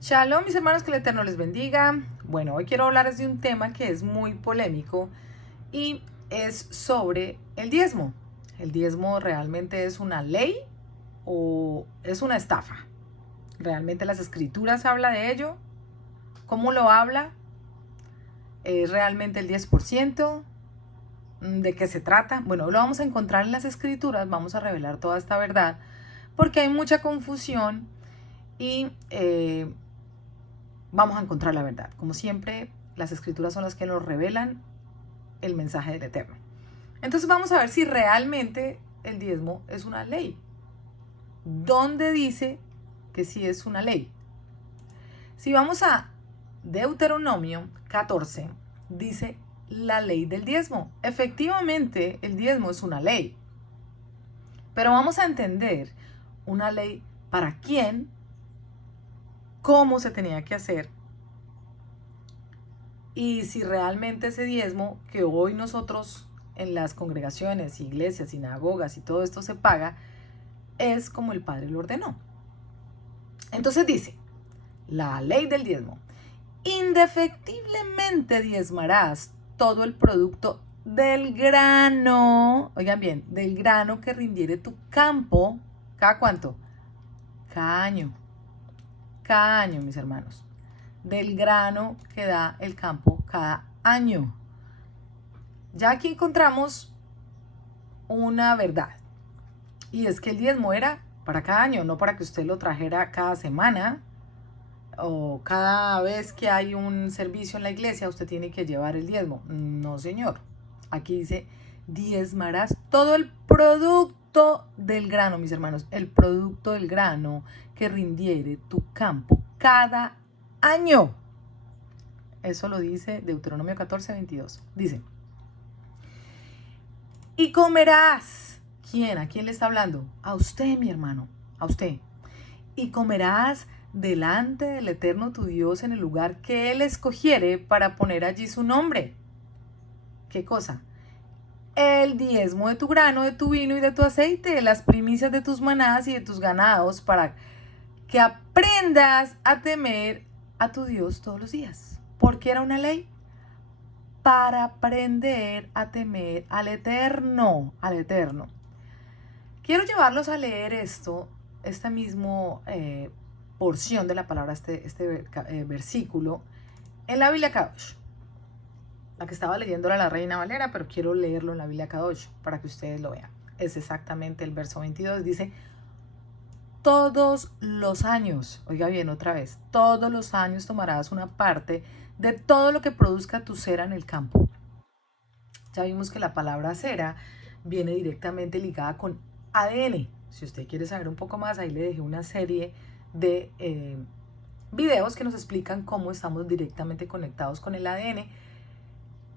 Shalom, mis hermanos, que el Eterno les bendiga. Bueno, hoy quiero hablarles de un tema que es muy polémico y es sobre el diezmo. ¿El diezmo realmente es una ley o es una estafa? ¿Realmente las escrituras hablan de ello? ¿Cómo lo habla? ¿Es realmente el 10%? ¿De qué se trata? Bueno, lo vamos a encontrar en las escrituras, vamos a revelar toda esta verdad, porque hay mucha confusión y vamos a encontrar la verdad. Como siempre, las escrituras son las que nos revelan el mensaje del Eterno. Entonces vamos a ver si realmente el diezmo es una ley. ¿Dónde dice que sí es una ley? Si vamos a Deuteronomio 14, dice la ley del diezmo. Efectivamente, el diezmo es una ley. Pero vamos a entender una ley para quién, cómo se tenía que hacer y si realmente ese diezmo que hoy nosotros en las congregaciones, iglesias, sinagogas y todo esto se paga, es como el Padre lo ordenó. Entonces dice, la ley del diezmo, indefectiblemente diezmarás todo el producto del grano, oigan bien, del grano que rindiere tu campo, ¿cada cuánto? Cada año, mis hermanos, del grano que da el campo cada año. Ya aquí encontramos una verdad, y es que el diezmo era para cada año, no para que usted lo trajera cada semana o cada vez que hay un servicio en la iglesia usted tiene que llevar el diezmo. No, señor. Aquí dice, diezmarás todo el producto del grano, mis hermanos, el producto del grano que rindiere tu campo cada año. Eso lo dice Deuteronomio 14, 22. Dice, y comerás. ¿Quién? ¿A quién le está hablando? A usted, mi hermano, a usted. Y comerás delante del Eterno tu Dios en el lugar que Él escogiere para poner allí su nombre. ¿Qué cosa? El diezmo de tu grano, de tu vino y de tu aceite, las primicias de tus manadas y de tus ganados, para que aprendas a temer a tu Dios todos los días. ¿Por qué era una ley? Para aprender a temer al Eterno, al Eterno. Quiero llevarlos a leer esta misma porción de la palabra, este versículo, en la Biblia Kadosh. La que estaba leyendo era la Reina Valera, pero quiero leerlo en la Biblia Kadosh para que ustedes lo vean. Es exactamente el verso 22, dice, todos los años, oiga bien otra vez, todos los años tomarás una parte de todo lo que produzca tu cera en el campo. Ya vimos que la palabra cera viene directamente ligada con ADN. Si usted quiere saber un poco más, ahí le dejé una serie de videos que nos explican cómo estamos directamente conectados con el ADN.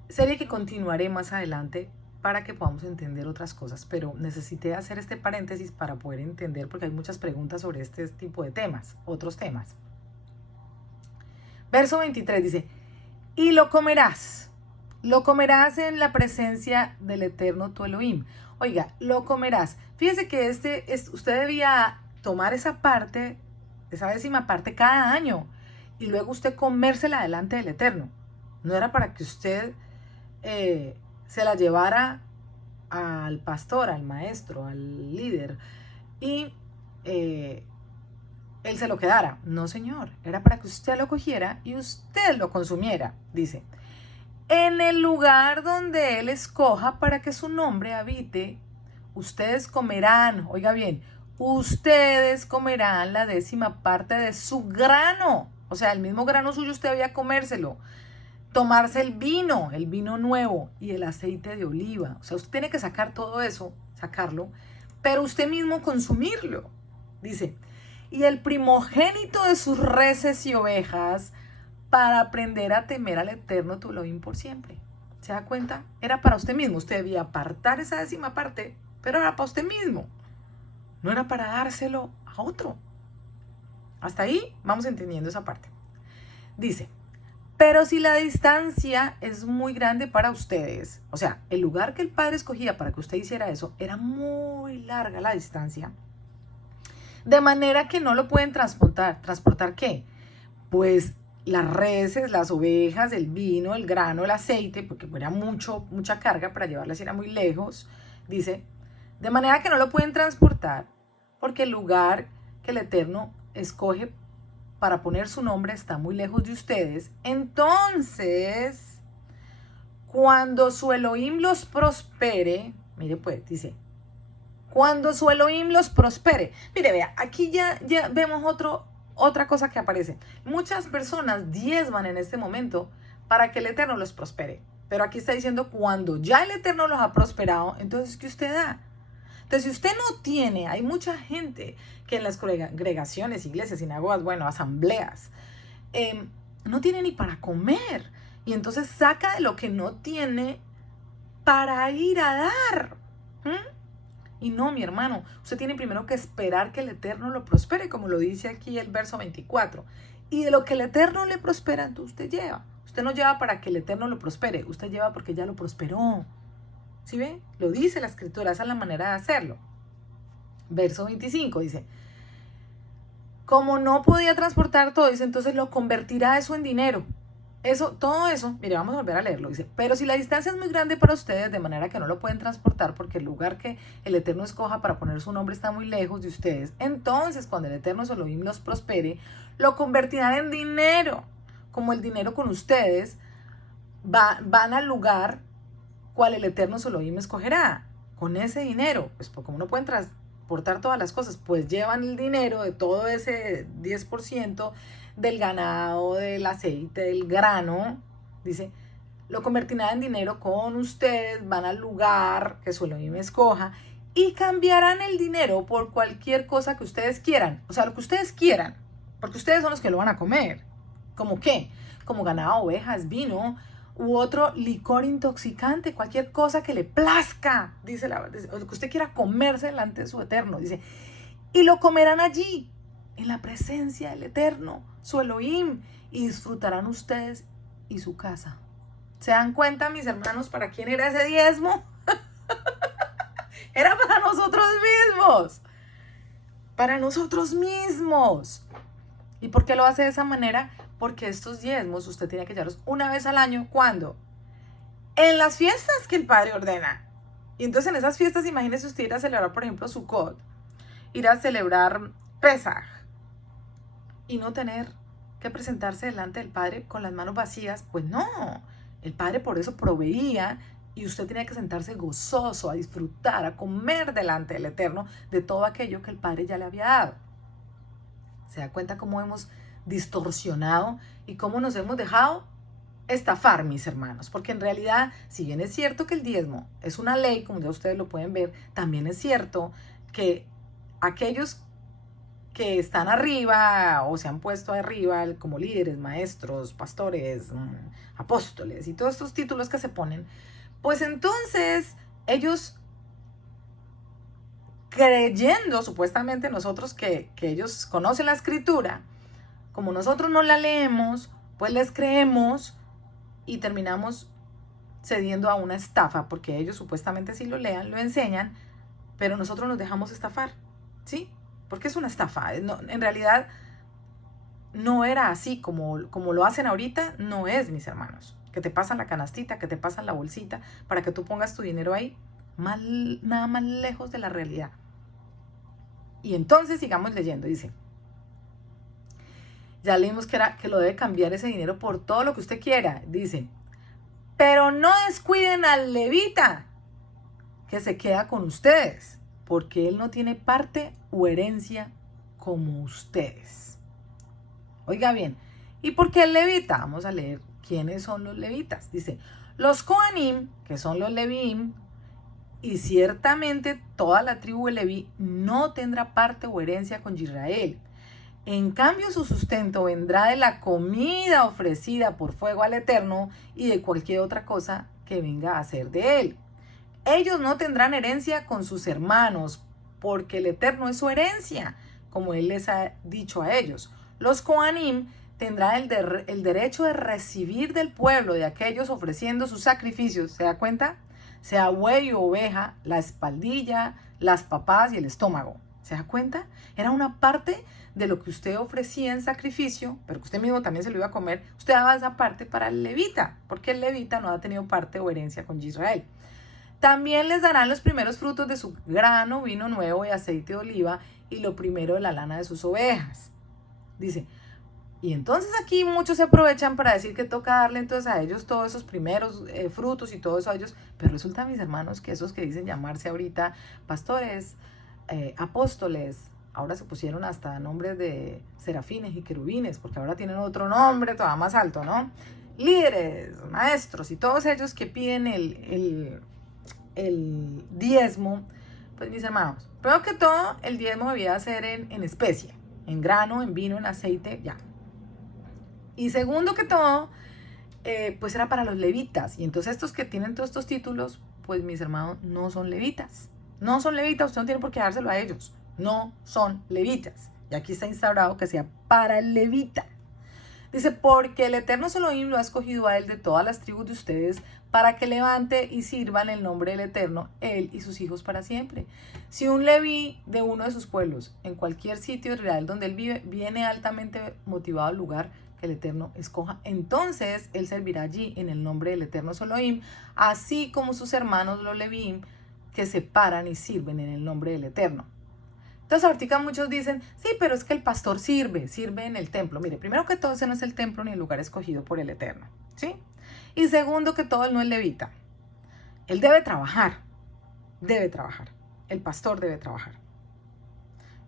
Serie que continuaré más adelante para que podamos entender otras cosas, pero necesité hacer este paréntesis para poder entender, porque hay muchas preguntas sobre este tipo de temas, otros temas. Verso 23 dice, y lo comerás en la presencia del Eterno tu Elohim. Oiga, lo comerás. Fíjese que usted debía tomar esa parte, esa décima parte cada año, y luego usted comérsela delante del Eterno. No era para que usted se la llevara al pastor, al maestro, al líder, y él se lo quedara. No, señor, era para que usted lo cogiera y usted lo consumiera, dice. En el lugar donde Él escoja para que su nombre habite, ustedes comerán, oiga bien, ustedes comerán la décima parte de su grano. O sea, el mismo grano suyo usted debía comérselo. Tomarse el vino nuevo y el aceite de oliva. O sea, usted tiene que sacar todo eso, sacarlo, pero usted mismo consumirlo. Dice, y el primogénito de sus reses y ovejas, para aprender a temer al Eterno tu Elohim por siempre. ¿Se da cuenta? Era para usted mismo. Usted debía apartar esa décima parte, pero era para usted mismo. No era para dárselo a otro. Hasta ahí vamos entendiendo esa parte. Dice, pero si la distancia es muy grande para ustedes, o sea, el lugar que el Padre escogía para que usted hiciera eso, era muy larga la distancia, de manera que no lo pueden transportar. ¿Transportar qué? pues las reses, las ovejas, el vino, el grano, el aceite, porque era mucha carga para llevarlas, era muy lejos, dice, de manera que no lo pueden transportar, porque el lugar que el Eterno escoge para poner su nombre está muy lejos de ustedes. Entonces, cuando su Elohim los prospere, mire pues, dice, cuando su Elohim los prospere. Mire, vea, aquí ya vemos otra cosa que aparece. Muchas personas diezman en este momento para que el Eterno los prospere. Pero aquí está diciendo, cuando ya el Eterno los ha prosperado, entonces, ¿qué usted da? Entonces, si usted no tiene, hay mucha gente que en las congregaciones, iglesias, sinagogas, bueno, asambleas, no tiene ni para comer. Y entonces saca de lo que no tiene para ir a dar. Y no, mi hermano, usted tiene primero que esperar que el Eterno lo prospere, como lo dice aquí el verso 24. Y de lo que el Eterno le prospera, entonces usted lleva. Usted no lleva para que el Eterno lo prospere, usted lleva porque ya lo prosperó. ¿Sí ve? Lo dice la Escritura, esa es la manera de hacerlo. Verso 25 dice, como no podía transportar todo, dice, entonces lo convertirá eso en dinero. Todo eso, mire, vamos a volver a leerlo, dice, pero si la distancia es muy grande para ustedes, de manera que no lo pueden transportar porque el lugar que el Eterno escoja para poner su nombre está muy lejos de ustedes, entonces cuando el Eterno Elohim los prospere, lo convertirán en dinero, como el dinero con ustedes, van al lugar cual el Eterno Elohim escogerá. Con ese dinero, pues como no pueden transportar todas las cosas, pues llevan el dinero de todo ese 10%, del ganado, del aceite, del grano, dice, lo convertirán en dinero con ustedes, van al lugar que su Elohim escoja y cambiarán el dinero por cualquier cosa que ustedes quieran, o sea, lo que ustedes quieran, porque ustedes son los que lo van a comer. ¿Cómo qué? Como ganado, ovejas, vino u otro licor intoxicante, cualquier cosa que le plazca, dice o que usted quiera comerse delante de su Eterno, dice, y lo comerán allí, en la presencia del Eterno, su Elohim, y disfrutarán ustedes y su casa. ¿Se dan cuenta, mis hermanos, para quién era ese diezmo? Era para nosotros mismos. Para nosotros mismos. ¿Y por qué lo hace de esa manera? Porque estos diezmos usted tiene que llevarlos una vez al año. ¿Cuándo? En las fiestas que el Padre ordena. Y entonces en esas fiestas, imagínese usted ir a celebrar, por ejemplo, Sukkot, ir a celebrar Pesaj, y no tener que presentarse delante del Padre con las manos vacías. Pues no, el Padre por eso proveía y usted tenía que sentarse gozoso, a disfrutar, a comer delante del Eterno de todo aquello que el Padre ya le había dado. ¿Se da cuenta cómo hemos distorsionado y cómo nos hemos dejado estafar, mis hermanos? Porque en realidad, si bien es cierto que el diezmo es una ley, como ya ustedes lo pueden ver, también es cierto que aquellos que están arriba o se han puesto arriba como líderes, maestros, pastores, apóstoles y todos estos títulos que se ponen, pues entonces ellos, creyendo supuestamente nosotros que ellos conocen la Escritura, como nosotros no la leemos, pues les creemos y terminamos cediendo a una estafa, porque ellos supuestamente sí lo lean, lo enseñan, pero nosotros nos dejamos estafar, ¿sí? Porque es una estafa. No, en realidad no era así como lo hacen ahorita, no es, mis hermanos. Que te pasan la canastita, que te pasan la bolsita para que tú pongas tu dinero ahí, nada más lejos de la realidad. Y entonces sigamos leyendo, dice, ya leímos que lo debe cambiar ese dinero por todo lo que usted quiera, dice, pero no descuiden al levita que se queda con ustedes, porque él no tiene parte o herencia como ustedes. Oiga bien, ¿y por qué el levita? Vamos a leer quiénes son los levitas. Dice, los Kohanim, que son los Levíim, y ciertamente toda la tribu de Leví no tendrá parte o herencia con Israel. En cambio, su sustento vendrá de la comida ofrecida por fuego al Eterno y de cualquier otra cosa que venga a ser de él. Ellos no tendrán herencia con sus hermanos, porque el Eterno es su herencia, como él les ha dicho a ellos. Los Kohanim tendrán el derecho de recibir del pueblo de aquellos ofreciendo sus sacrificios, ¿se da cuenta? Sea buey o oveja, la espaldilla, las papas y el estómago. ¿Se da cuenta? Era una parte de lo que usted ofrecía en sacrificio, pero que usted mismo también se lo iba a comer. Usted daba esa parte para el levita, porque el levita no ha tenido parte o herencia con Israel. También les darán los primeros frutos de su grano, vino nuevo y aceite de oliva y lo primero de la lana de sus ovejas. Dice, y entonces aquí muchos se aprovechan para decir que toca darle entonces a ellos todos esos primeros frutos y todo eso a ellos, pero resulta, mis hermanos, que esos que dicen llamarse ahorita pastores, apóstoles, ahora se pusieron hasta nombres de serafines y querubines, porque ahora tienen otro nombre todavía más alto, ¿no? Líderes, maestros y todos ellos que piden el diezmo, pues mis hermanos, primero que todo, el diezmo debía ser en especie, en grano, en vino, en aceite, ya. Y segundo que todo, pues era para los levitas. Y entonces estos que tienen todos estos títulos, pues mis hermanos, no son levitas. No son levitas, usted no tiene por qué dárselo a ellos. No son levitas. Y aquí está instaurado que sea para el levita. Dice, porque el Eterno Elohim lo ha escogido a él de todas las tribus de ustedes para que levante y sirvan el nombre del Eterno, él y sus hijos para siempre. Si un leví de uno de sus pueblos, en cualquier sitio real donde él vive, viene altamente motivado al lugar que el Eterno escoja, entonces él servirá allí en el nombre del Eterno Elohim, así como sus hermanos los levíim que se paran y sirven en el nombre del Eterno. Entonces ahorita muchos dicen, sí, pero es que el pastor sirve en el templo. Mire, primero que todo, ese no es el templo ni el lugar escogido por el Eterno, ¿sí? Y segundo que todo, él no es levita. Él debe trabajar, el pastor debe trabajar.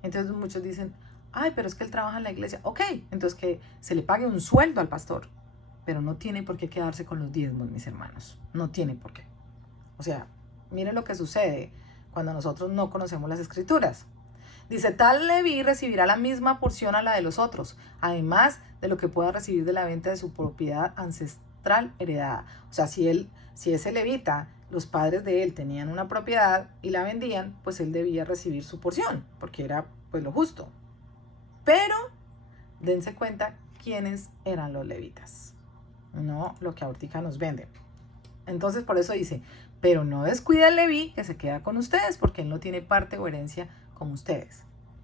Entonces muchos dicen, ay, pero es que él trabaja en la iglesia. Ok, entonces que se le pague un sueldo al pastor, pero no tiene por qué quedarse con los diezmos, mis hermanos. No tiene por qué. O sea, miren lo que sucede cuando nosotros no conocemos las escrituras. Dice, tal Leví recibirá la misma porción a la de los otros, además de lo que pueda recibir de la venta de su propiedad ancestral heredada. O sea, si ese levita, los padres de él tenían una propiedad y la vendían, pues él debía recibir su porción, porque era pues lo justo. Pero dense cuenta quiénes eran los levitas, no lo que ahorita nos venden. Entonces por eso dice, pero no descuida el leví que se queda con ustedes, porque él no tiene parte o herencia como ustedes.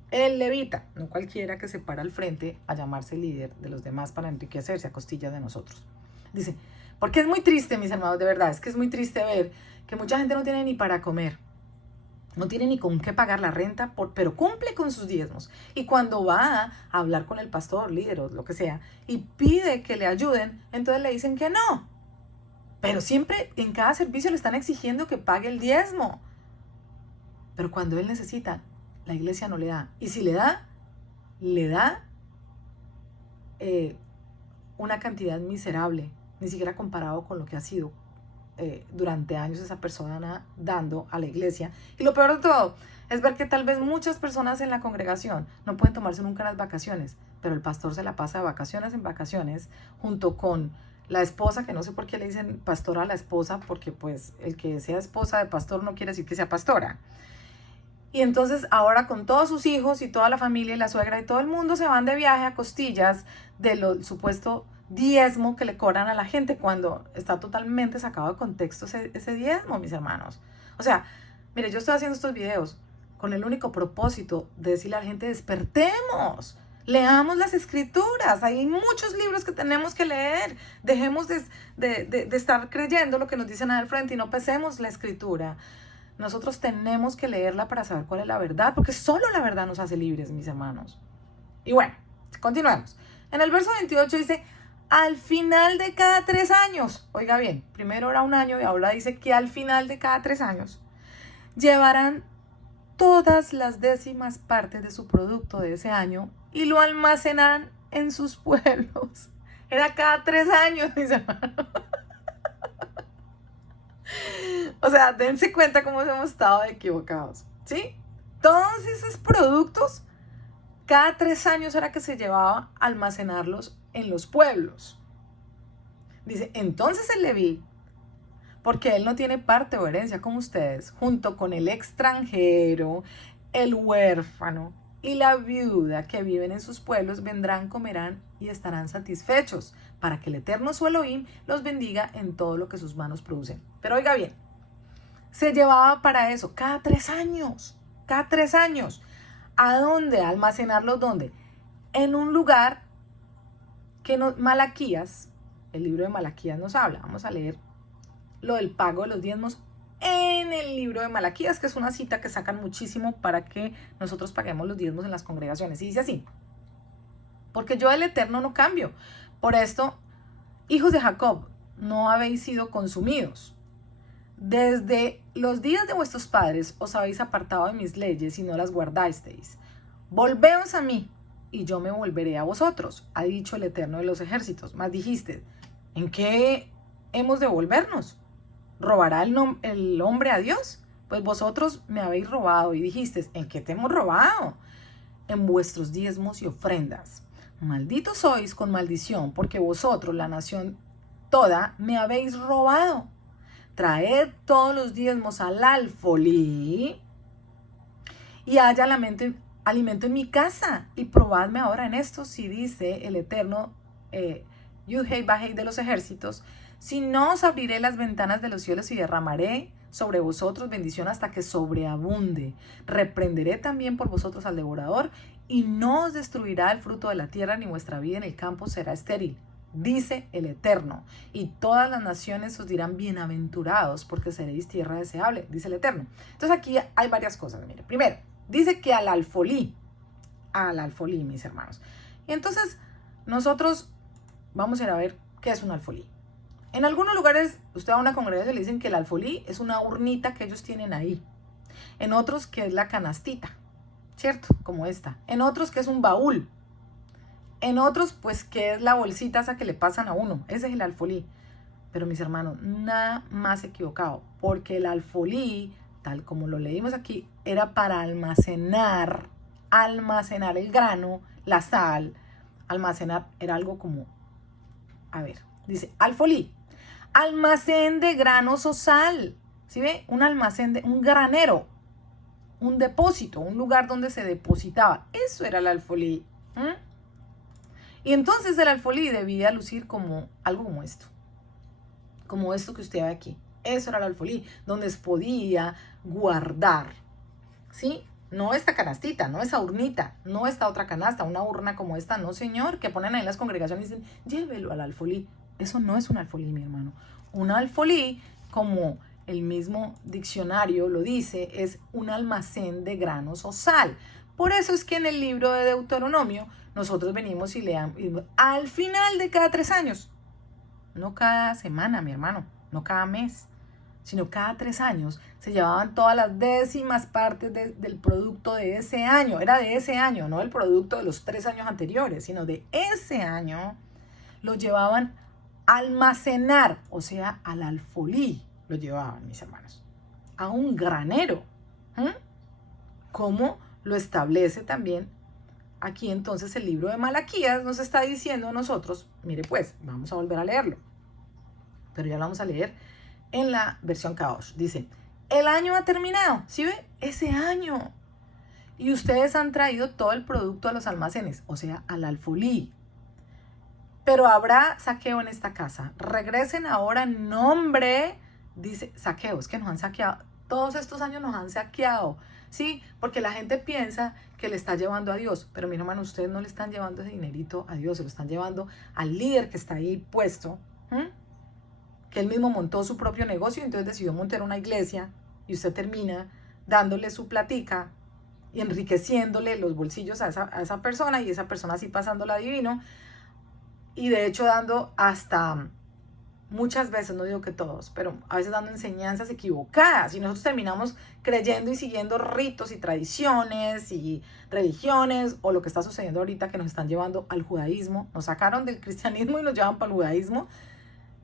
El levita, no cualquiera que se para al frente a llamarse líder de los demás para enriquecerse a costillas de nosotros. Dice, porque es muy triste, mis hermanos, de verdad, es que es muy triste ver que mucha gente no tiene ni para comer, no tiene ni con qué pagar la renta, pero cumple con sus diezmos. Y cuando va a hablar con el pastor, líder o lo que sea, y pide que le ayuden, entonces le dicen que no. Pero siempre en cada servicio le están exigiendo que pague el diezmo. Pero cuando él necesita, la iglesia no le da. Y si le da una cantidad miserable, ni siquiera comparado con lo que ha sido durante años esa persona dando a la iglesia. Y lo peor de todo es ver que tal vez muchas personas en la congregación no pueden tomarse nunca las vacaciones, pero el pastor se la pasa de vacaciones en vacaciones junto con la esposa, que no sé por qué le dicen pastora a la esposa, porque pues el que sea esposa de pastor no quiere decir que sea pastora. Y entonces ahora con todos sus hijos y toda la familia y la suegra y todo el mundo se van de viaje a costillas del supuesto diezmo que le cobran a la gente cuando está totalmente sacado de contexto ese diezmo, mis hermanos. O sea, mire, yo estoy haciendo estos videos con el único propósito de decirle a la gente, despertemos, leamos las escrituras, hay muchos libros que tenemos que leer, dejemos de estar creyendo lo que nos dicen al frente y no pesemos la escritura. Nosotros tenemos que leerla para saber cuál es la verdad, porque solo la verdad nos hace libres, mis hermanos. Y bueno, continuemos. En el verso 28 dice, al final de cada 3 años, oiga bien, primero era un año y ahora dice que al final de cada 3 años, llevarán todas las décimas partes de su producto de ese año y lo almacenarán en sus pueblos. Era cada 3 años, mis hermanos. O sea, dense cuenta cómo hemos estado equivocados, ¿sí? Todos esos productos, cada 3 años era que se llevaba a almacenarlos en los pueblos. Dice, entonces el Leví, porque él no tiene parte o herencia como ustedes, junto con el extranjero, el huérfano y la viuda que viven en sus pueblos, vendrán, comerán y estarán satisfechos, para que el Eterno su Elohim los bendiga en todo lo que sus manos producen. Pero oiga bien, se llevaba para eso cada 3 años, ¿A dónde? ¿A almacenarlos dónde? En un lugar que Malaquías, el libro de Malaquías nos habla. Vamos a leer lo del pago de los diezmos en el libro de Malaquías, que es una cita que sacan muchísimo para que nosotros paguemos los diezmos en las congregaciones. Y dice así: porque yo el Eterno no cambio. Por esto, hijos de Jacob, no habéis sido consumidos. Desde los días de vuestros padres os habéis apartado de mis leyes y no las guardasteis. Volveos a mí, y yo me volveré a vosotros, ha dicho el Eterno de los ejércitos. Mas dijiste: ¿en qué hemos de volvernos? ¿Robará el hombre a Dios? Pues vosotros me habéis robado. Y dijiste: ¿en qué te hemos robado? En vuestros diezmos y ofrendas. Malditos sois con maldición, porque vosotros, la nación toda, me habéis robado. Traed todos los diezmos al alfolí y haya alimento en mi casa. Y probadme ahora en esto, si dice el Eterno, Yud-Hei Bajei de los ejércitos, si no os abriré las ventanas de los cielos y derramaré sobre vosotros bendición hasta que sobreabunde. Reprenderé también por vosotros al devorador y no os destruirá el fruto de la tierra, ni vuestra vida en el campo será estéril, dice el Eterno. Y todas las naciones os dirán bienaventurados, porque seréis tierra deseable, dice el Eterno. Entonces aquí hay varias cosas. Mire, primero, dice que al alfolí, mis hermanos. Y entonces nosotros vamos a ir a ver qué es un alfolí. En algunos lugares, usted va a una congregación y le dicen que el alfolí es una urnita que ellos tienen ahí. En otros que es la canastita, ¿cierto? Como esta. En otros que es un baúl. En otros, pues, que es la bolsita esa que le pasan a uno. Ese es el alfolí. Pero mis hermanos, nada más equivocado. Porque el alfolí, tal como lo leímos aquí, era para almacenar el grano, la sal. Almacenar era algo como, a ver, dice, alfolí, almacén de granos o sal. ¿Sí ve? Un almacén, un granero, un depósito, un lugar donde se depositaba. Eso era el alfolí. Y entonces el alfolí debía lucir como algo como esto que usted ve aquí. Eso era el alfolí, donde se podía guardar, ¿sí? No esta canastita, no esa urnita, no esta otra canasta, una urna como esta, no señor, que ponen ahí en las congregaciones y dicen, llévelo al alfolí. Eso no es un alfolí, mi hermano. Un alfolí, como el mismo diccionario lo dice, es un almacén de granos o sal. Por eso es que en el libro de Deuteronomio nosotros venimos y leamos al final de cada 3 años. No cada semana, mi hermano, no cada mes, sino cada 3 años se llevaban todas las décimas partes del producto de ese año. Era de ese año, no el producto de los 3 años anteriores, sino de ese año. Lo llevaban a almacenar, o sea, al alfolí lo llevaban, mis hermanos, a un granero. Como lo establece también aquí entonces el libro de Malaquías, nos está diciendo a nosotros, mire pues, vamos a volver a leerlo, pero ya lo vamos a leer en la versión Kaosh. Dice, el año ha terminado, ¿sí ve? Ese año. Y ustedes han traído todo el producto a los almacenes, o sea, al alfolí. Pero habrá saqueo en esta casa. Regresen ahora en nombre, dice, saqueos, que nos han saqueado. Todos estos años nos han saqueado. Sí, porque la gente piensa que le está llevando a Dios, pero mi hermano, ustedes no le están llevando ese dinerito a Dios, se lo están llevando al líder que está ahí puesto, que él mismo montó su propio negocio y entonces decidió montar una iglesia y usted termina dándole su platica y enriqueciéndole los bolsillos a esa persona y esa persona así pasándola divino y de hecho dando hasta... Muchas veces, no digo que todos, pero a veces dando enseñanzas equivocadas y nosotros terminamos creyendo y siguiendo ritos y tradiciones y religiones o lo que está sucediendo ahorita que nos están llevando al judaísmo, nos sacaron del cristianismo y nos llevan para el judaísmo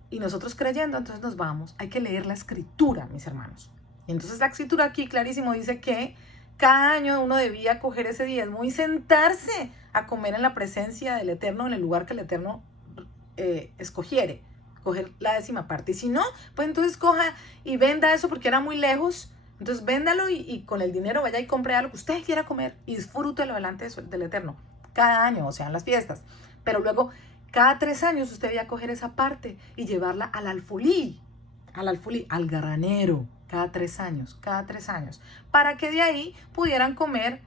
y nosotros creyendo, entonces nos vamos. Hay que leer la escritura, mis hermanos. Y entonces la escritura aquí clarísimo dice que cada año uno debía coger ese diezmo y sentarse a comer en la presencia del Eterno, en el lugar que el Eterno escogiere. Coger la 10ª parte. Y si no, pues entonces coja y venda eso porque era muy lejos. Entonces véndalo y con el dinero vaya y compre algo que usted quiera comer y disfrútelo delante del Eterno. Cada año, o sea, en las fiestas. Pero luego, cada 3 años usted debía coger esa parte y llevarla al alfolí, al granero. Cada 3 años, para que de ahí pudieran comer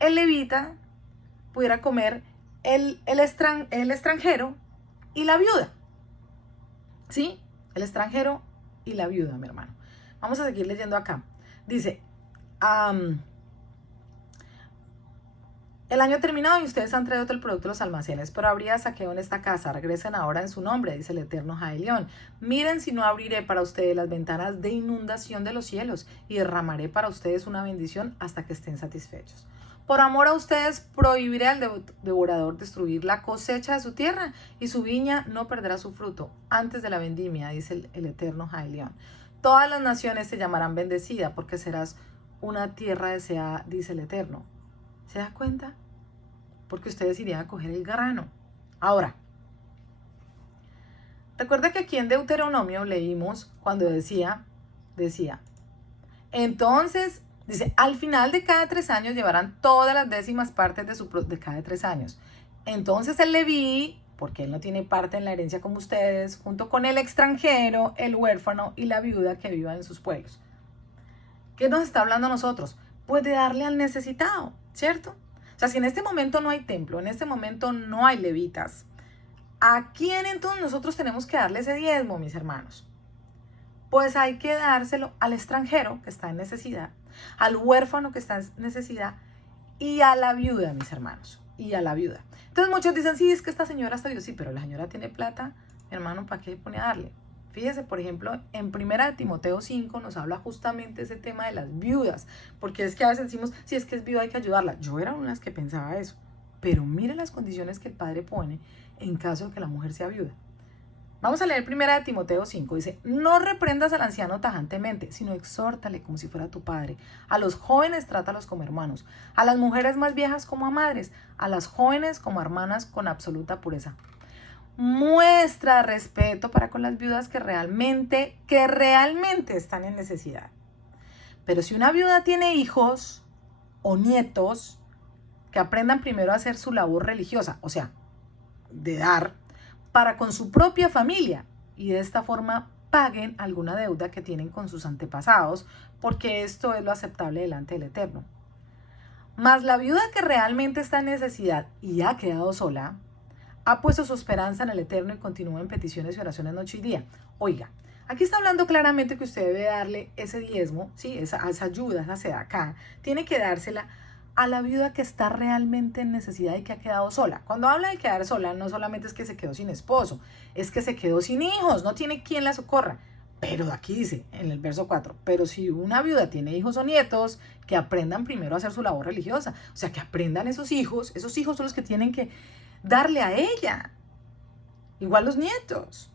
el levita pudiera comer el extranjero y la viuda. ¿Sí? El extranjero y la viuda, mi hermano. Vamos a seguir leyendo acá. Dice, el año terminado y ustedes han traído todo el producto de los almacenes, pero habría saqueo en esta casa. Regresen ahora en su nombre, dice el eterno Jaelión. Miren si no abriré para ustedes las ventanas de inundación de los cielos y derramaré para ustedes una bendición hasta que estén satisfechos. Por amor a ustedes prohibiré al devorador destruir la cosecha de su tierra y su viña no perderá su fruto antes de la vendimia, dice el eterno Jaelión. Todas las naciones te llamarán bendecida porque serás una tierra deseada, dice el eterno. ¿Se da cuenta? Porque ustedes irían a coger el grano. Ahora, recuerda que aquí en Deuteronomio leímos cuando decía, entonces, dice, al final de cada 3 años llevarán todas las décimas partes de cada 3 años. Entonces el Leví, porque él no tiene parte en la herencia como ustedes, junto con el extranjero, el huérfano y la viuda que vivan en sus pueblos. ¿Qué nos está hablando a nosotros? Pues de darle al necesitado, ¿cierto? O sea, si en este momento no hay templo, en este momento no hay levitas, ¿a quién entonces nosotros tenemos que darle ese diezmo, mis hermanos? Pues hay que dárselo al extranjero que está en necesidad, al huérfano que está en necesidad y a la viuda, mis hermanos, y a la viuda. Entonces muchos dicen, sí, es que esta señora está viuda, sí, pero la señora tiene plata, mi hermano, ¿para qué pone a darle? Fíjese, por ejemplo, en 1 Timoteo 5 nos habla justamente ese tema de las viudas, porque es que a veces decimos, si es que es viuda hay que ayudarla. Yo era una de las que pensaba eso, pero mire las condiciones que el padre pone en caso de que la mujer sea viuda. Vamos a leer 1 Timoteo 5, dice, no reprendas al anciano tajantemente, sino exhórtale como si fuera tu padre. A los jóvenes trátalos como hermanos, a las mujeres más viejas como a madres, a las jóvenes como hermanas con absoluta pureza. Muestra respeto para con las viudas que realmente están en necesidad. Pero si una viuda tiene hijos o nietos, que aprendan primero a hacer su labor religiosa, o sea, de dar, para con su propia familia, y de esta forma paguen alguna deuda que tienen con sus antepasados, porque esto es lo aceptable delante del Eterno. Mas la viuda que realmente está en necesidad y ha quedado sola, ha puesto su esperanza en el Eterno y continúa en peticiones y oraciones noche y día. Oiga, aquí está hablando claramente que usted debe darle ese diezmo, ¿sí? esa ayuda, esa sedacá, tiene que dársela a la viuda que está realmente en necesidad y que ha quedado sola. Cuando habla de quedar sola, no solamente es que se quedó sin esposo, es que se quedó sin hijos, no tiene quien la socorra. Pero aquí dice, en el verso 4, pero si una viuda tiene hijos o nietos, que aprendan primero a hacer su labor religiosa. O sea, que aprendan esos hijos son los que tienen que darle a ella. Igual los nietos.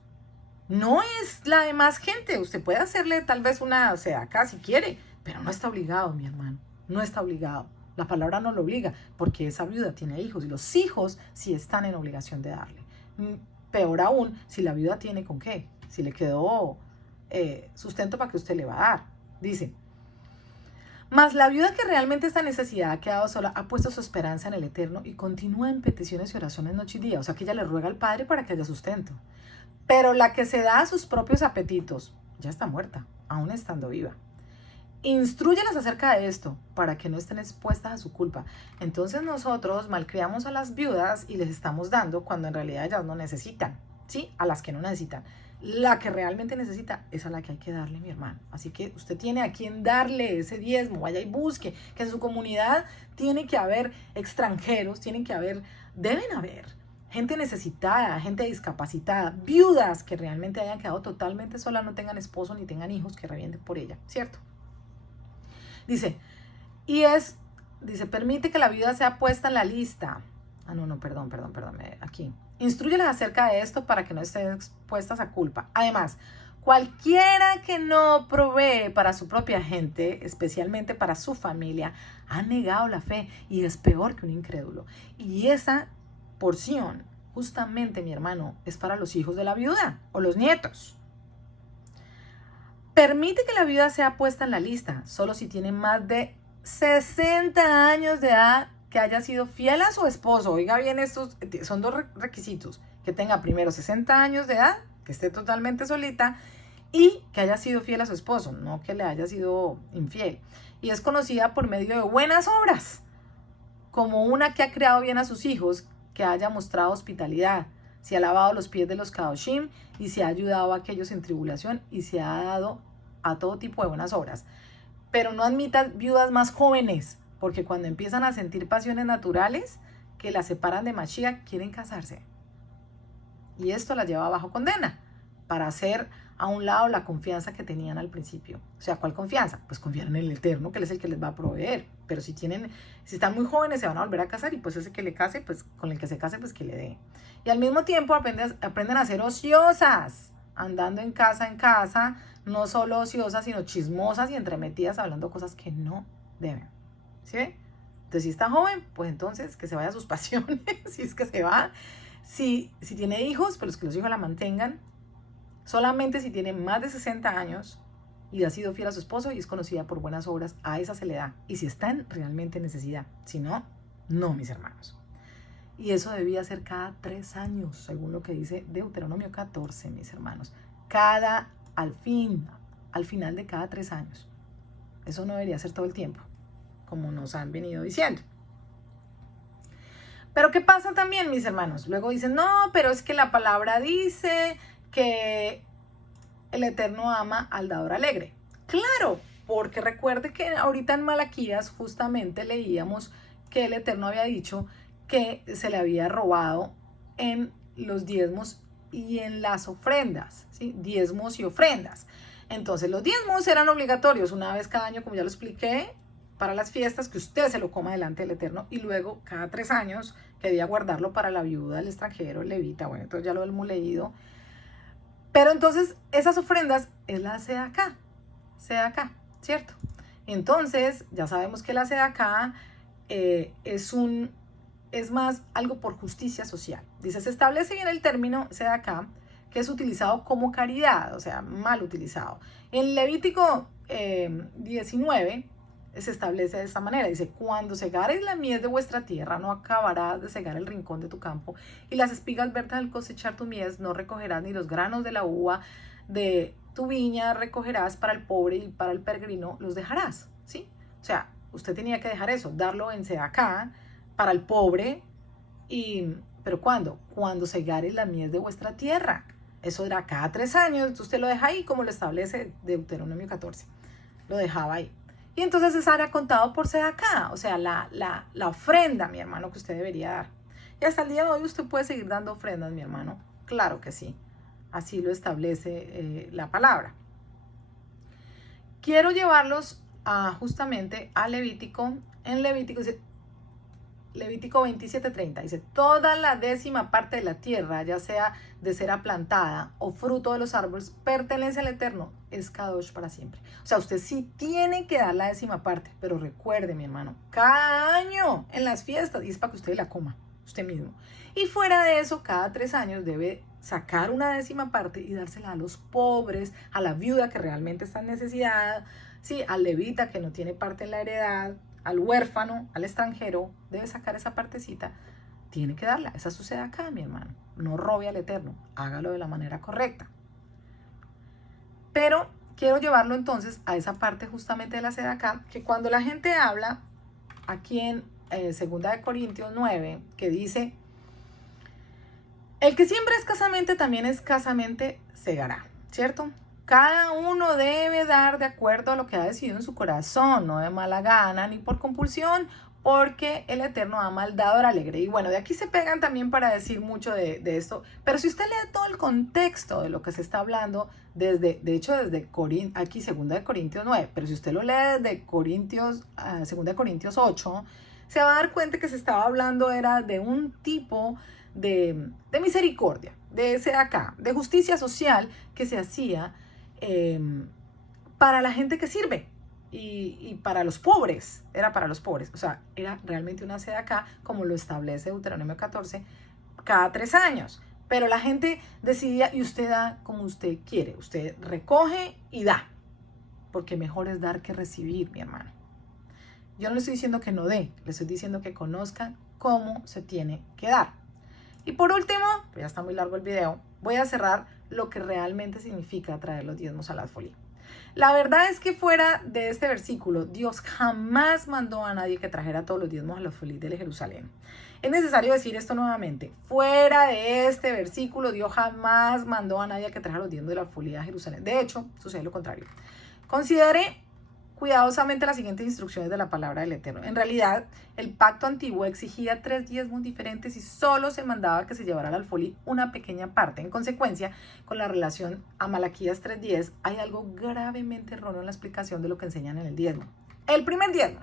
No es la demás gente. Usted puede hacerle tal vez una, o sea, acá si quiere, pero no está obligado, mi hermano. No está obligado. La palabra no lo obliga, porque esa viuda tiene hijos y los hijos sí están en obligación de darle. Peor aún, si la viuda tiene con qué, si le quedó sustento para que usted le va a dar. Dice, mas la viuda que realmente está en necesidad ha quedado sola, ha puesto su esperanza en el Eterno y continúa en peticiones y oraciones noche y día. O sea que ella le ruega al Padre para que haya sustento. Pero la que se da a sus propios apetitos ya está muerta, aún estando viva. Instrúyelas acerca de esto para que no estén expuestas a su culpa. Entonces nosotros malcriamos a las viudas y les estamos dando cuando en realidad ellas no necesitan, ¿sí? A las que no necesitan. La que realmente necesita es a la que hay que darle, mi hermano. Así que usted tiene a quien darle ese diezmo. Vaya y busque, que en su comunidad tiene que haber extranjeros, deben haber gente necesitada, gente discapacitada, viudas que realmente hayan quedado totalmente solas, no tengan esposo ni tengan hijos que revienten por ella, ¿cierto? Dice, permite que la viuda sea puesta en la lista. Perdón, aquí. Instrúyelas acerca de esto para que no estén expuestas a culpa. Además, cualquiera que no provee para su propia gente, especialmente para su familia, ha negado la fe y es peor que un incrédulo. Y esa porción, justamente, mi hermano, es para los hijos de la viuda o los nietos. Permite que la viuda sea puesta en la lista, solo si tiene más de 60 años de edad, que haya sido fiel a su esposo. Oiga bien, estos son 2 requisitos. Que tenga primero 60 años de edad, que esté totalmente solita, y que haya sido fiel a su esposo, no que le haya sido infiel. Y es conocida por medio de buenas obras. como una que ha criado bien a sus hijos, que haya mostrado hospitalidad, se ha lavado los pies de los kadoshim y se ha ayudado a aquellos en tribulación y se ha dado a todo tipo de buenas obras. Pero no admitas viudas más jóvenes, porque cuando empiezan a sentir pasiones naturales que las separan de Mashiach, quieren casarse. Y esto las lleva bajo condena, para hacer a un lado la confianza que tenían al principio. O sea, ¿cuál confianza? Pues confiar en el Eterno, que Él es el que les va a proveer. Pero si están muy jóvenes, se van a volver a casar y pues ese que le case, pues con el que se case, pues que le dé. Y al mismo tiempo aprenden a ser ociosas, andando en casa, no solo ociosas, sino chismosas y entremetidas, hablando cosas que no deben. ¿Sí ve? Entonces, si está joven, pues entonces que se vaya a sus pasiones, si es que se va. Si tiene hijos, pues que los hijos la mantengan. Solamente si tiene más de 60 años y ha sido fiel a su esposo y es conocida por buenas obras, a esa se le da. Y si está en realmente necesidad. Si no, no, mis hermanos. Y eso debía ser cada 3 años, según lo que dice Deuteronomio 14, mis hermanos. Al final de cada 3 años. Eso no debería ser todo el tiempo, como nos han venido diciendo. Pero ¿qué pasa también, mis hermanos? Luego dicen, no, pero es que la palabra dice que el Eterno ama al dador alegre. Claro, porque recuerde que ahorita en Malaquías justamente leíamos que el Eterno había dicho que se le había robado en los diezmos y en las ofrendas, ¿sí? Diezmos y ofrendas. Entonces los diezmos eran obligatorios una vez cada año, como ya lo expliqué, para las fiestas, que usted se lo coma delante del Eterno, y luego cada 3 años que debía guardarlo para la viuda, el extranjero, el levita. Bueno, entonces ya lo hemos leído. Pero entonces esas ofrendas es la sedaká, ¿cierto? Entonces ya sabemos que la sedaká es más algo por justicia social. Dice, se establece bien el término sedaká, que es utilizado como caridad, o sea, mal utilizado. En Levítico 19 se establece de esta manera. Dice, cuando segares la mies de vuestra tierra, no acabarás de segar el rincón de tu campo, y las espigas verdes al cosechar tu mies, no recogerás ni los granos de la uva de tu viña, recogerás para el pobre y para el peregrino los dejarás, ¿sí? O sea, usted tenía que dejar eso, darlo en sedaká para el pobre, ¿pero cuándo? Cuando segares la mies de vuestra tierra. Eso era cada 3 años, entonces usted lo deja ahí, como lo establece Deuteronomio 14. Lo dejaba ahí. Y entonces esa era contado por sedaká, o sea, la ofrenda, mi hermano, que usted debería dar. Y hasta el día de hoy usted puede seguir dando ofrendas, mi hermano. Claro que sí. Así lo establece la palabra. Quiero llevarlos justamente a Levítico. En Levítico dice, Levítico 27:30, dice, toda la 10ª parte de la tierra, ya sea de cera plantada o fruto de los árboles, pertenece al Eterno, es kadosh para siempre. O sea, usted sí tiene que dar la 10ª parte, pero recuerde, mi hermano, cada año en las fiestas, y es para que usted la coma, usted mismo. Y fuera de eso, cada 3 años debe sacar una 10ª parte y dársela a los pobres, a la viuda que realmente está en necesidad, ¿sí? Al levita que no tiene parte en la heredad, al huérfano, al extranjero, debe sacar esa partecita, tiene que darla. Esa sucede acá, mi hermano. No robe al Eterno, hágalo de la manera correcta. Pero quiero llevarlo entonces a esa parte justamente de la sedaká, que cuando la gente habla, aquí en 2 Corintios 9, que dice, el que siembra escasamente también escasamente segará, ¿cierto? Cada uno debe dar de acuerdo a lo que ha decidido en su corazón, no de mala gana ni por compulsión, porque el Eterno ama al dador alegre. Y bueno, de aquí se pegan también para decir mucho de esto, pero si usted lee todo el contexto de lo que se está hablando, de hecho desde aquí 2 Corintios 9, pero si usted lo lee desde 2 Corintios 8, se va a dar cuenta que se estaba hablando era de un tipo de misericordia, de sedaká, de justicia social que se hacía para la gente que sirve y para los pobres, era para los pobres, o sea, era realmente una sedaká como lo establece Deuteronomio 14, cada 3 años, pero la gente decidía y usted da como usted quiere, usted recoge y da, porque mejor es dar que recibir, mi hermano. Yo no le estoy diciendo que no dé, le estoy diciendo que conozca cómo se tiene que dar. Y por último, pues ya está muy largo el video, voy a cerrar lo que realmente significa traer los diezmos a la alfolí. La verdad es que fuera de este versículo, Dios jamás mandó a nadie que trajera todos los diezmos a los felices de Jerusalén. Es necesario decir esto nuevamente. Fuera de este versículo, Dios jamás mandó a nadie que trajera los diezmos de la folía de Jerusalén. De hecho, sucede lo contrario. Considere cuidadosamente las siguientes instrucciones de la palabra del Eterno. En realidad, el pacto antiguo exigía 3 diezmos diferentes y solo se mandaba que se llevara al alfolí una pequeña parte. En consecuencia, con la relación a Malaquías 3:10, hay algo gravemente erróneo en la explicación de lo que enseñan en el diezmo. El primer diezmo.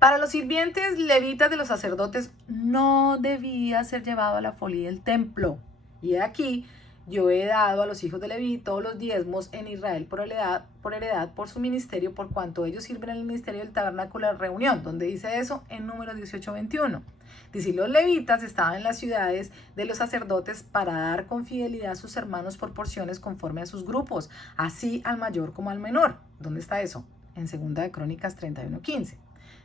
Para los sirvientes levitas de los sacerdotes no debía ser llevado al alfolí del templo. Y aquí yo he dado a los hijos de Leví todos los diezmos en Israel por heredad, por su ministerio, por cuanto ellos sirven en el ministerio del tabernáculo de reunión, donde dice eso en Números 18:21. Dice, los levitas estaban en las ciudades de los sacerdotes para dar con fidelidad a sus hermanos por porciones conforme a sus grupos, así al mayor como al menor. ¿Dónde está eso? En 2 Crónicas 31:15.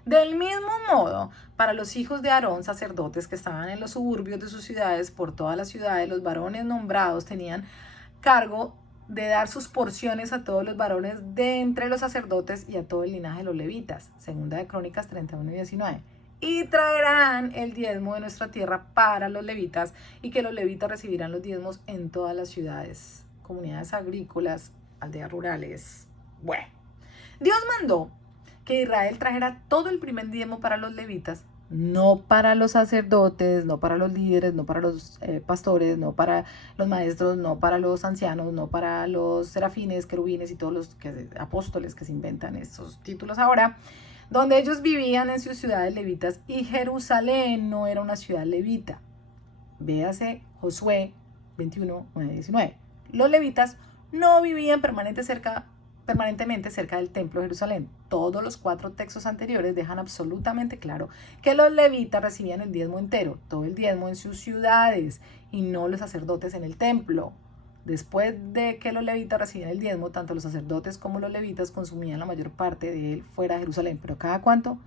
Del mismo modo, para los hijos de Aarón, sacerdotes que estaban en los suburbios de sus ciudades, por todas las ciudades, los varones nombrados tenían cargo de dar sus porciones a todos los varones de entre los sacerdotes y a todo el linaje de los levitas. 2 Crónicas 31:19. Y traerán el diezmo de nuestra tierra para los levitas, y que los levitas recibirán los diezmos en todas las ciudades, comunidades agrícolas, aldeas rurales. Bueno, Dios mandó que Israel trajera todo el primer diezmo para los levitas, no para los sacerdotes, no para los líderes, no para los pastores, no para los maestros, no para los ancianos, no para los serafines, querubines y todos los apóstoles que se inventan estos títulos ahora, donde ellos vivían en sus ciudades levitas, y Jerusalén no era una ciudad levita. Véase Josué 21:9-19. Los levitas no vivían permanentemente cerca del templo de Jerusalén. Todos los 4 textos anteriores dejan absolutamente claro que los levitas recibían el diezmo entero, todo el diezmo en sus ciudades, y no los sacerdotes en el templo. Después de que los levitas recibían el diezmo, tanto los sacerdotes como los levitas consumían la mayor parte de él fuera de Jerusalén. ¿Pero cada cuánto?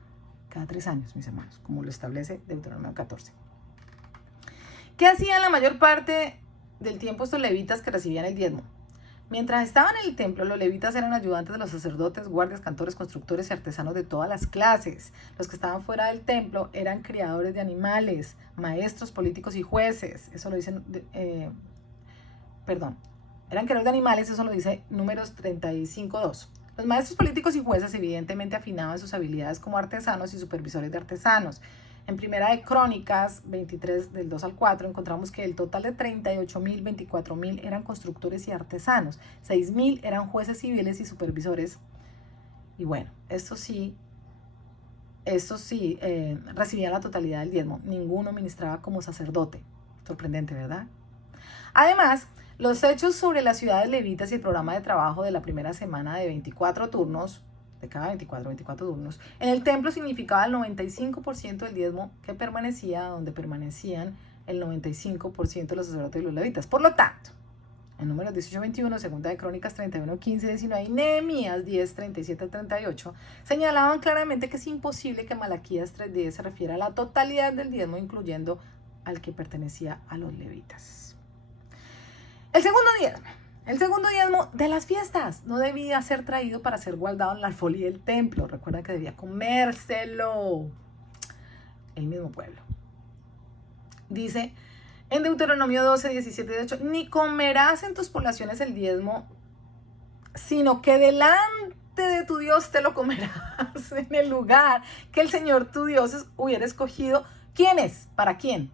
Cada 3 años, mis hermanos, como lo establece Deuteronomio 14. ¿Qué hacían la mayor parte del tiempo estos levitas que recibían el diezmo? Mientras estaban en el templo, los levitas eran ayudantes de los sacerdotes, guardias, cantores, constructores y artesanos de todas las clases. Los que estaban fuera del templo eran criadores de animales, maestros, políticos y jueces. Eso lo dicen, eran criadores de animales, eso lo dice Números 35:2. Los maestros políticos y jueces evidentemente afinaban sus habilidades como artesanos y supervisores de artesanos. En Primera de Crónicas 23, del 2 al 4, encontramos que el total de 38,000, 24,000 eran constructores y artesanos, 6,000 eran jueces civiles y supervisores. Y bueno, estos sí recibían la totalidad del diezmo. Ninguno ministraba como sacerdote. Sorprendente, ¿verdad? Además, los hechos sobre las ciudades levitas y el programa de trabajo de la primera semana de 24 turnos, de cada 24 turnos, en el templo significaba el 95% del diezmo que permanecía donde permanecían el 95% de los sacerdotes y los levitas. Por lo tanto, en Números 18:21, 2 Crónicas 31:15-19 y Nehemías 10:37-38 señalaban claramente que es imposible que Malaquías 3:10 se refiera a la totalidad del diezmo, incluyendo al que pertenecía a los levitas. El segundo diezmo de las fiestas no debía ser traído para ser guardado en la alfolí del templo. Recuerda que debía comérselo el mismo pueblo. Dice en Deuteronomio 12:17-18, ni comerás en tus poblaciones el diezmo, sino que delante de tu Dios te lo comerás en el lugar que el Señor tu Dios hubiera escogido. ¿Quién es? ¿Para quién?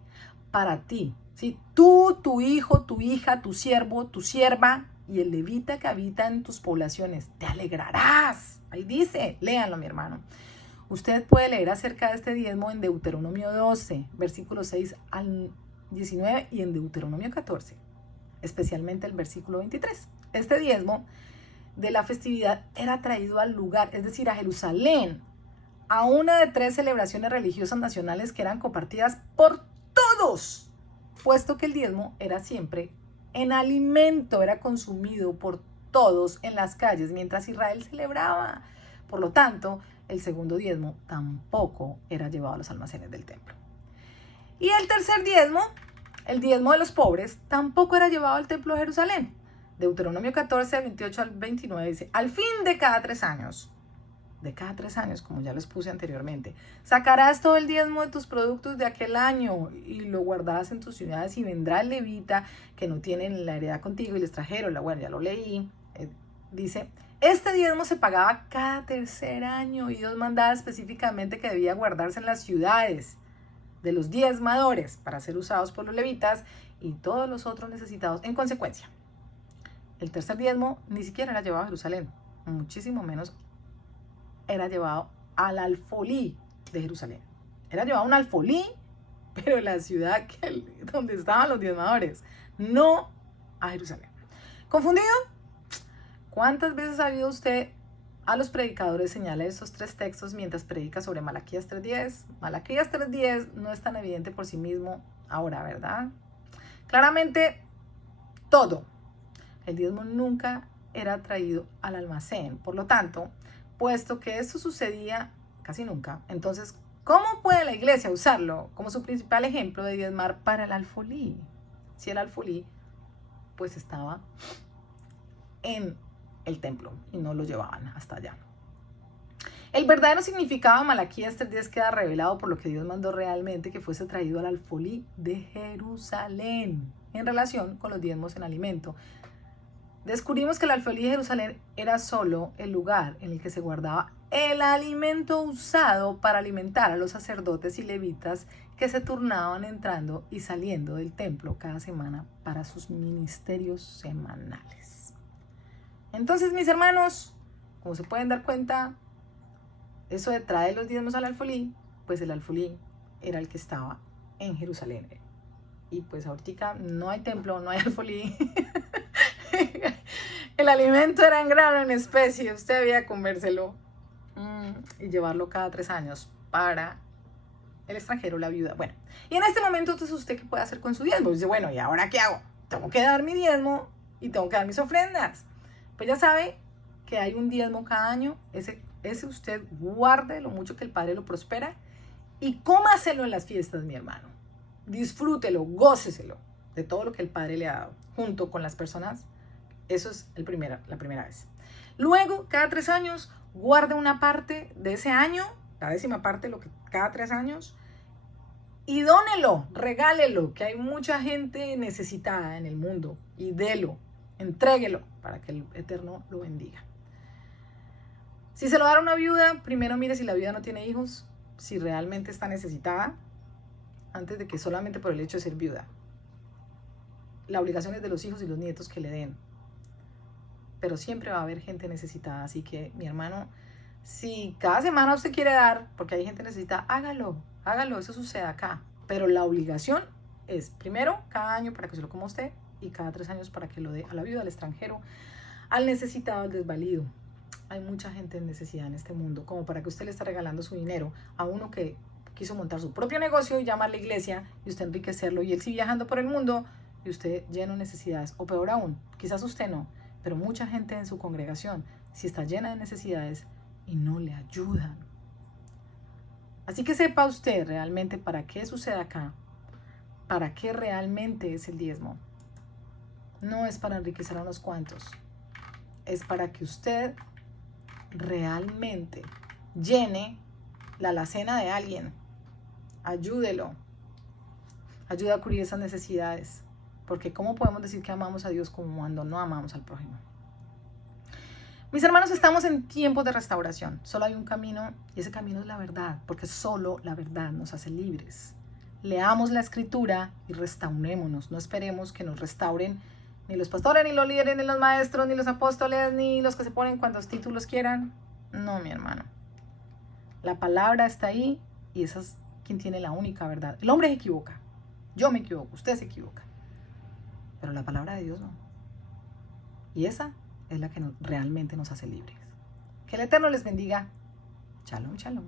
Para ti. ¿Sí? Tú, tu hijo, tu hija, tu siervo, tu sierva y el levita que habita en tus poblaciones. Te alegrarás. Ahí dice, léanlo, mi hermano. Usted puede leer acerca de este diezmo en Deuteronomio 12, versículos 6 al 19 y en Deuteronomio 14, especialmente el versículo 23. Este diezmo de la festividad era traído al lugar, es decir, a Jerusalén, a una de 3 celebraciones religiosas nacionales que eran compartidas por todos, puesto que el diezmo era siempre en alimento, era consumido por todos en las calles mientras Israel celebraba. Por lo tanto, el segundo diezmo tampoco era llevado a los almacenes del templo. Y el tercer diezmo, el diezmo de los pobres, tampoco era llevado al templo de Jerusalén. Deuteronomio 14, 28 al 29 dice, al fin de cada 3 años, como ya les puse anteriormente, sacarás todo el diezmo de tus productos de aquel año y lo guardarás en tus ciudades, y vendrá el levita que no tienen la heredad contigo y el extranjero, bueno, ya lo leí, dice, este diezmo se pagaba cada 3er año y Dios mandaba específicamente que debía guardarse en las ciudades de los diezmadores para ser usados por los levitas y todos los otros necesitados en consecuencia. El tercer diezmo ni siquiera era llevado a Jerusalén, muchísimo menos era llevado al alfolí de Jerusalén. Era llevado a un alfolí, pero en la ciudad donde estaban los diezmadores, no a Jerusalén. ¿Confundido? ¿Cuántas veces ha oído usted a los predicadores señalar estos 3 textos mientras predica sobre Malaquías 3:10? Malaquías 3:10 no es tan evidente por sí mismo ahora, ¿verdad? Claramente, todo. El diezmo nunca era traído al almacén. Por lo tanto, puesto que esto sucedía casi nunca, entonces, ¿cómo puede la iglesia usarlo como su principal ejemplo de diezmar para el alfolí? Si el alfolí, pues estaba en el templo y no lo llevaban hasta allá. El verdadero significado de Malaquías 3:10 queda revelado por lo que Dios mandó realmente que fuese traído al alfolí de Jerusalén en relación con los diezmos en alimento. Descubrimos que el alfolí de Jerusalén era solo el lugar en el que se guardaba el alimento usado para alimentar a los sacerdotes y levitas que se turnaban entrando y saliendo del templo cada semana para sus ministerios semanales. Entonces, mis hermanos, como se pueden dar cuenta, eso de traer los diezmos al alfolí, pues el alfolí era el que estaba en Jerusalén. Y pues ahorita no hay templo, no hay alfolí. El alimento era en grano, en especie, usted debía comérselo y llevarlo cada 3 años para el extranjero, la viuda. Bueno, y en este momento, entonces, ¿usted qué puede hacer con su diezmo? Dice, bueno, ¿y ahora qué hago? Tengo que dar mi diezmo y tengo que dar mis ofrendas. Pues ya sabe que hay un diezmo cada año, ese usted guarde lo mucho que el Padre lo prospera y cómaselo en las fiestas, mi hermano. Disfrútelo, góceselo de todo lo que el Padre le ha dado, junto con las personas. Eso es la primera vez. Luego, cada 3 años, guarde una parte de ese año, la 10ª parte, lo que cada 3 años, y dónelo, regálelo, que hay mucha gente necesitada en el mundo, y delo, entréguelo para que el Eterno lo bendiga. Si se lo da a una viuda, primero mire si la viuda no tiene hijos, si realmente está necesitada, antes de que solamente por el hecho de ser viuda. La obligación es de los hijos y los nietos que le den. Pero siempre va a haber gente necesitada, así que, mi hermano, si cada semana usted quiere dar, porque hay gente necesitada, hágalo, eso sucede acá. Pero la obligación es, primero, cada año para que se lo coma usted, y cada 3 años para que lo dé a la viuda, al extranjero, al necesitado, al desvalido. Hay mucha gente en necesidad en este mundo, como para que usted le esté regalando su dinero a uno que quiso montar su propio negocio y llamar a la iglesia, y usted enriquecerlo, y él sigue viajando por el mundo, y usted lleno de necesidades. O peor aún, quizás usted no, pero mucha gente en su congregación sí está llena de necesidades y no le ayudan. Así que sepa usted realmente para qué sucede acá, para qué realmente es el diezmo. No es para enriquecer a unos cuantos, es para que usted realmente llene la alacena de alguien. Ayúdelo, ayuda a cubrir esas necesidades. Porque ¿cómo podemos decir que amamos a Dios como cuando no amamos al prójimo? Mis hermanos, estamos en tiempos de restauración. Solo hay un camino y ese camino es la verdad, porque solo la verdad nos hace libres. Leamos la Escritura y restaurémonos. No esperemos que nos restauren ni los pastores, ni los líderes, ni los maestros, ni los apóstoles, ni los que se ponen cuantos títulos quieran. No, mi hermano. La palabra está ahí y esa es quien tiene la única verdad. El hombre se equivoca. Yo me equivoco, usted se equivoca. Pero la palabra de Dios no. Y esa es la que realmente nos hace libres. Que el Eterno les bendiga. Shalom, shalom.